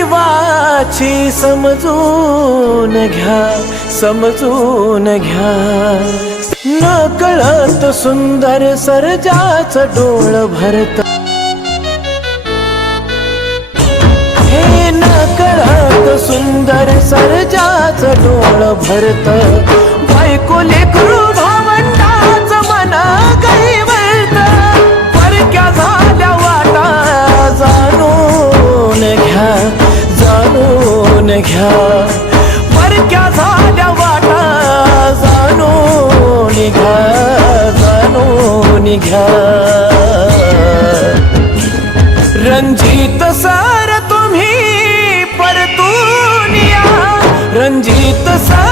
जीवाची समजून घ्या, समजून घ्या. नकळत सुंदर सर्जाचं डोळ भरत, हे नकळत सुंदर सर्जाचं डोळ भरत. बायको लेकरू भावंडाचं मन गहिवरत, परक्या झाल्या वाटा जाणून घ्या, जाणून घ्या. परक्या झाल्या वाटा जाणून घ्या, जाणून घ्या. रणजित सर तुम्ही परतून या, रणजित सर